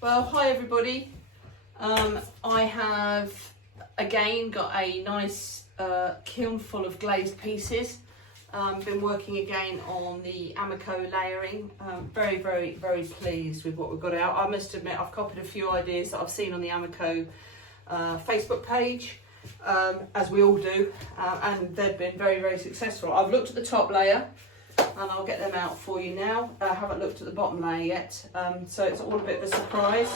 Well, hi everybody. I have again got a nice kiln full of glazed pieces. Been working again on the Amaco Layering. Very pleased with what we've got out. I must admit I've copied a few ideas that I've seen on the Amaco Facebook page, as we all do, and they've been very successful. I've looked at the top layer and I'll get them out for you now. I haven't looked at the bottom layer yet, so it's all a bit of a surprise.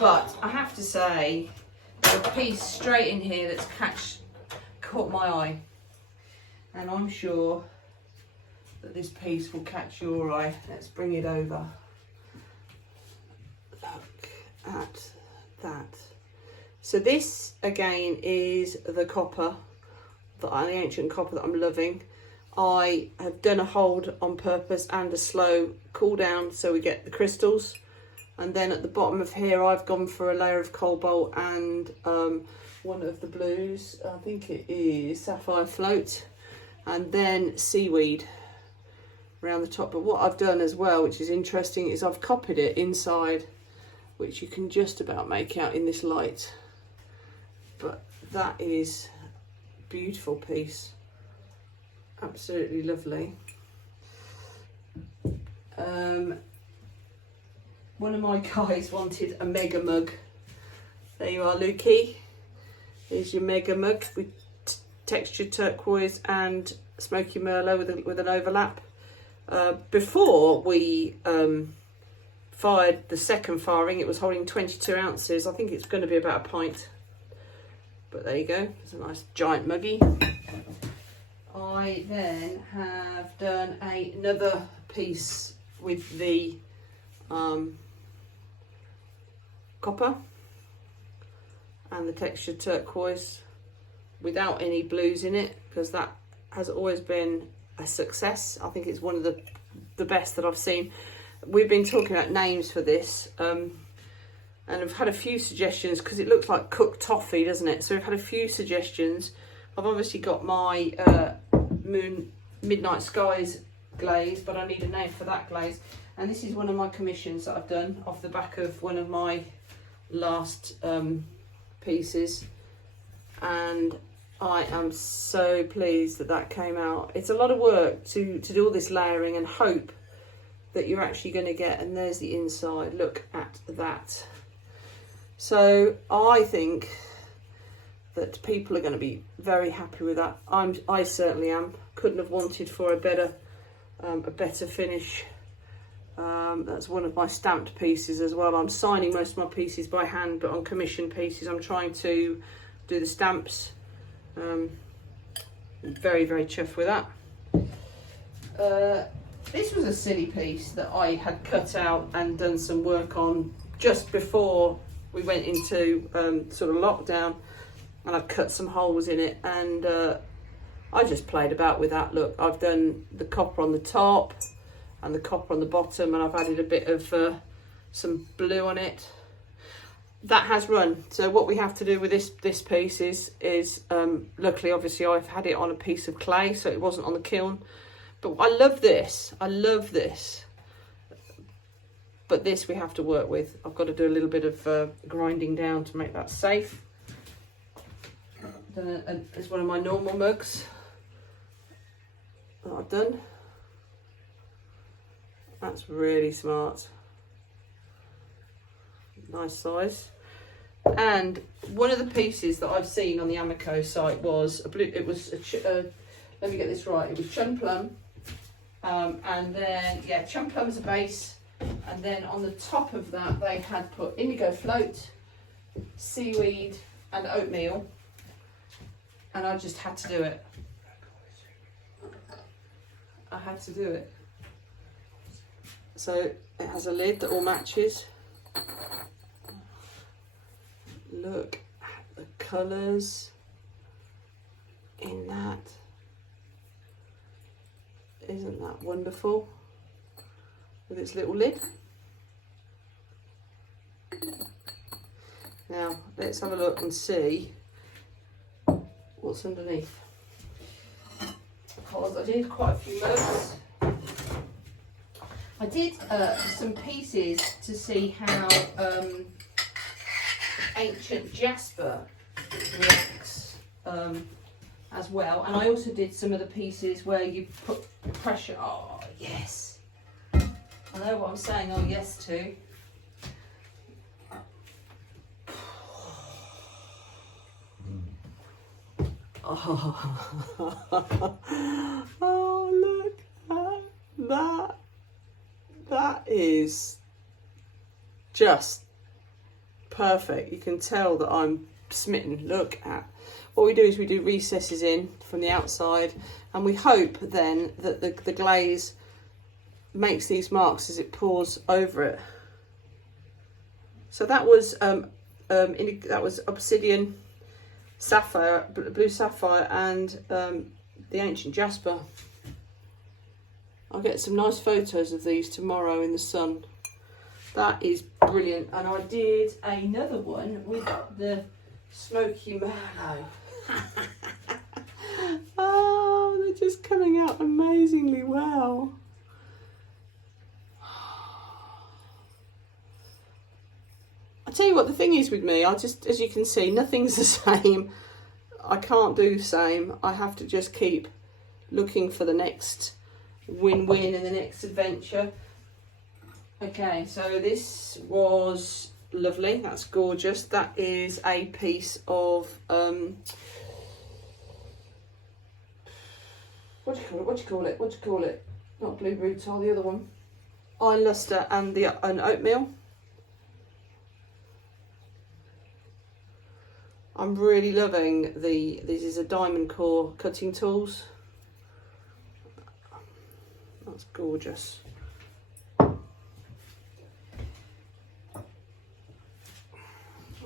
But I have to say, there's a piece straight in here that's caught my eye. And I'm sure that this piece will catch your eye. Let's bring it over. Look at that. So this again is the copper, the ancient copper that I'm loving. I have done a hold on purpose and a slow cool down so we get the crystals. And then at the bottom of here I've gone for a layer of cobalt and one of the blues, I think it is sapphire float, and then seaweed around the top. But what I've done as well, which is interesting, is I've copied it inside, which you can just about make out in this light. But that is a beautiful piece. Absolutely lovely. One of my guys wanted a mega mug. There you are, Lukey. Here's your mega mug with textured turquoise and smoky merlot with an overlap. Before we fired the second firing, it was holding 22 ounces. I think it's going to be about a pint. But there you go. It's a nice giant muggy. I then have done another piece with the copper and the textured turquoise without any blues in it, because that has always been a success. I think it's one of the best that I've seen. We've been talking about names for this, and I've had a few suggestions because it looks like cooked toffee, doesn't it? So we've had a few suggestions. I've obviously got my Midnight Skies glaze, but I need a name for that glaze. And this is one of my commissions that I've done off the back of one of my last pieces, and I am so pleased that that came out. It's a lot of work to do all this layering and hope that you're actually going to get, and there's the inside. Look at that. So I think that people are going to be very happy with that. I certainly am. Couldn't have wanted for a better finish. That's one of my stamped pieces as well. I'm signing most of my pieces by hand, but on commission pieces I'm trying to do the stamps. Very chuffed with that. This was a silly piece that I had cut out and done some work on just before we went into sort of lockdown, and I've cut some holes in it, and I just played about with that. Look, I've done the copper on the top and the copper on the bottom, and I've added a bit of some blue on it. That has run. So what we have to do with this piece is luckily, obviously, I've had it on a piece of clay, so it wasn't on the kiln. But I love this. But this we have to work with. I've got to do a little bit of grinding down to make that safe. It's one of my normal mugs that I've done. That's really smart. Nice size. And one of the pieces that I've seen on the Amaco site was a blue. It was let me get this right. It was chun plum, and then chun plum as a base, and then on the top of that they had put indigo float, seaweed, and oatmeal. And I just had to do it. I had to do it. So it has a lid that all matches. Look at the colours in that. Isn't that wonderful? With its little lid. Now let's have a look and see what's underneath. Because I did quite a few mugs. I did some pieces to see how ancient jasper reacts as well, and I also did some of the pieces where you put pressure. Oh yes, I know what I'm saying. Oh yes to. Oh look at that. That is just perfect. You can tell that I'm smitten. Look at what we do is we do recesses in from the outside, and we hope then that the glaze makes these marks as it pours over it. So that was that was obsidian, sapphire, blue sapphire, and the ancient jasper. I'll get some nice photos of these tomorrow in the sun. That is brilliant. And I did another one with the smoky Merlot. Oh, they're just coming out amazingly well. I tell you what, the thing is with me, I just, as you can see, nothing's the same. I can't do the same. I have to just keep looking for the next win-win and the next adventure. Okay, so this was lovely. That's gorgeous. That is a piece of what do you call it? Not blue rutile, the other one. Iron luster and an oatmeal. I'm really loving this is a diamond core cutting tools. That's gorgeous.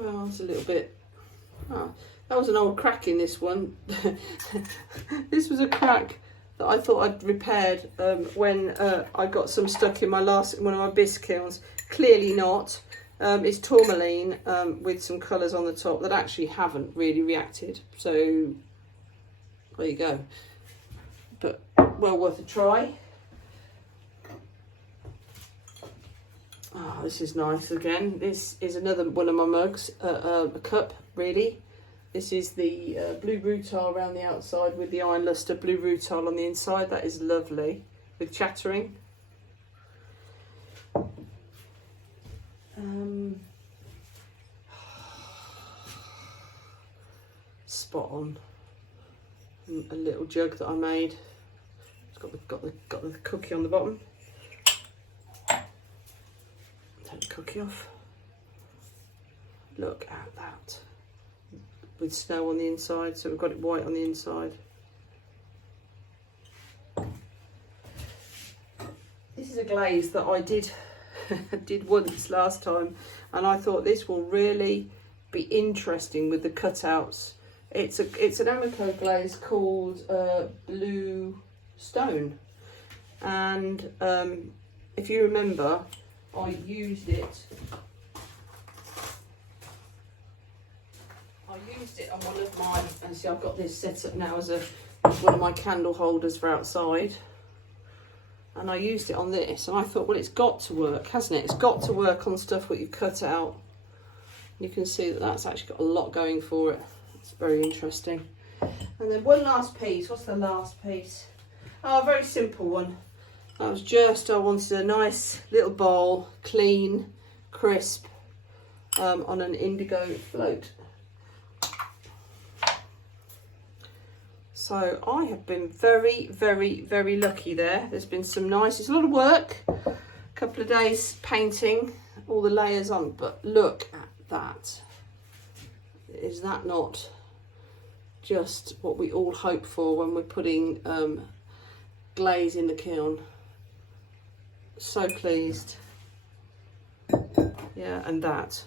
Well, it's a little bit. Oh, that was an old crack in this one. This was a crack that I thought I'd repaired when I got some stuck in one of my bisque kilns. Clearly not. It's tourmaline with some colours on the top that actually haven't really reacted. So there you go. But well worth a try. Oh, this is nice again. This is another one of my mugs, a cup really. This is the blue rutile around the outside with the iron luster blue rutile on the inside. That is lovely with chattering. Spot on. A little jug that I made. It's got the cookie on the bottom. Take the cookie off. Look at that. With snow on the inside, so we've got it white on the inside. This is a glaze that I did once last time, and I thought this will really be interesting with the cutouts. It's an Amaco glaze called Blue Stone, and if you remember, I used it on one of my, and see I've got this set up now as one of my candle holders for outside, and I used it on this, and I thought, well, it's got to work, hasn't it? It's got to work on stuff what you cut out. You can see that that's actually got a lot going for it. It's very interesting. And then one last piece. What's the last piece? Oh, a very simple one. That was just, I wanted a nice little bowl, clean, crisp, on an indigo float. So I have been very, very, very lucky there. There's been some nice, it's a lot of work, a couple of days painting all the layers on, but look at that. Is that not just what we all hope for when we're putting glaze in the kiln? So pleased. Yeah, and that.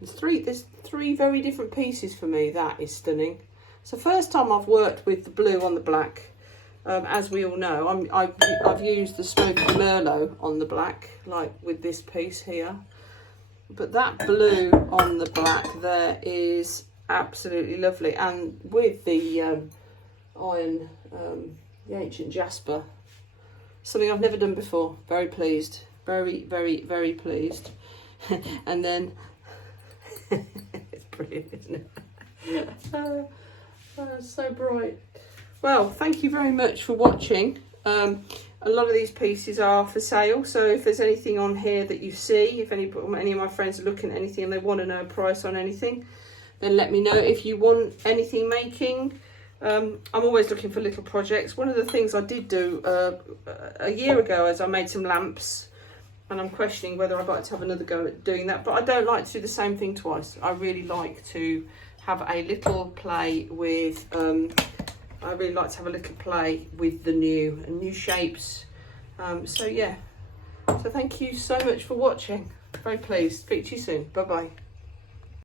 There's three very different pieces for me. That is stunning. So first time I've worked with the blue on the black. As we all know, I've used the smoky Merlot on the black, like with this piece here. But that blue on the black there is absolutely lovely. And with the iron, the ancient jasper, something I've never done before. Very pleased, very, very, very pleased. And then, it's brilliant, isn't it? It's so bright. Well, thank you very much for watching. A lot of these pieces are for sale, so if there's anything on here that you see, if any of my friends are looking at anything and they want to know a price on anything, then let me know. If you want anything making, I'm always looking for little projects. One of the things I did do a year ago is I made some lamps, and I'm questioning whether I'd like to have another go at doing that, but I don't like to do the same thing twice. I really like to have a little play with I really like to have a little play with the new shapes. So yeah, so thank you so much for watching. Very pleased. Speak to you soon. Bye bye.